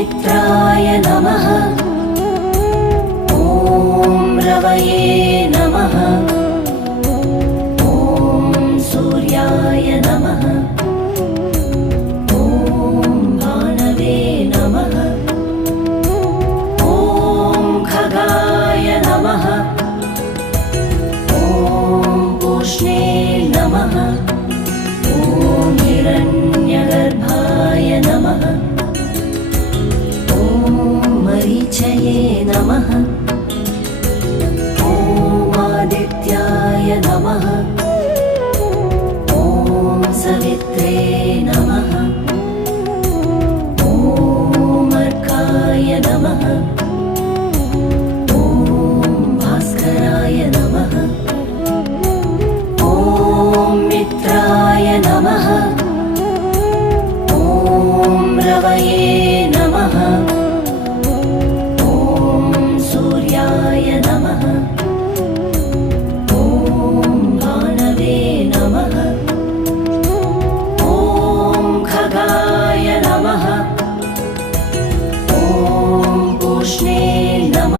मित्राय नमः। ॐ रवये नमः। ॐ सूर्याय नमः। ॐ भानवे नमः। ॐ खगाय नमः। ॐ पूष्णे नमः। ॐ हिरण्यगर्भाय नमः। ॐ मरीचये नमः। ॐ आदित्याय नमः। ॐ सवित्रे नमः। ॐ अर्काय नमः। ॐ भास्कराय नमः। ॐ मित्राय नमः। ॐ रवये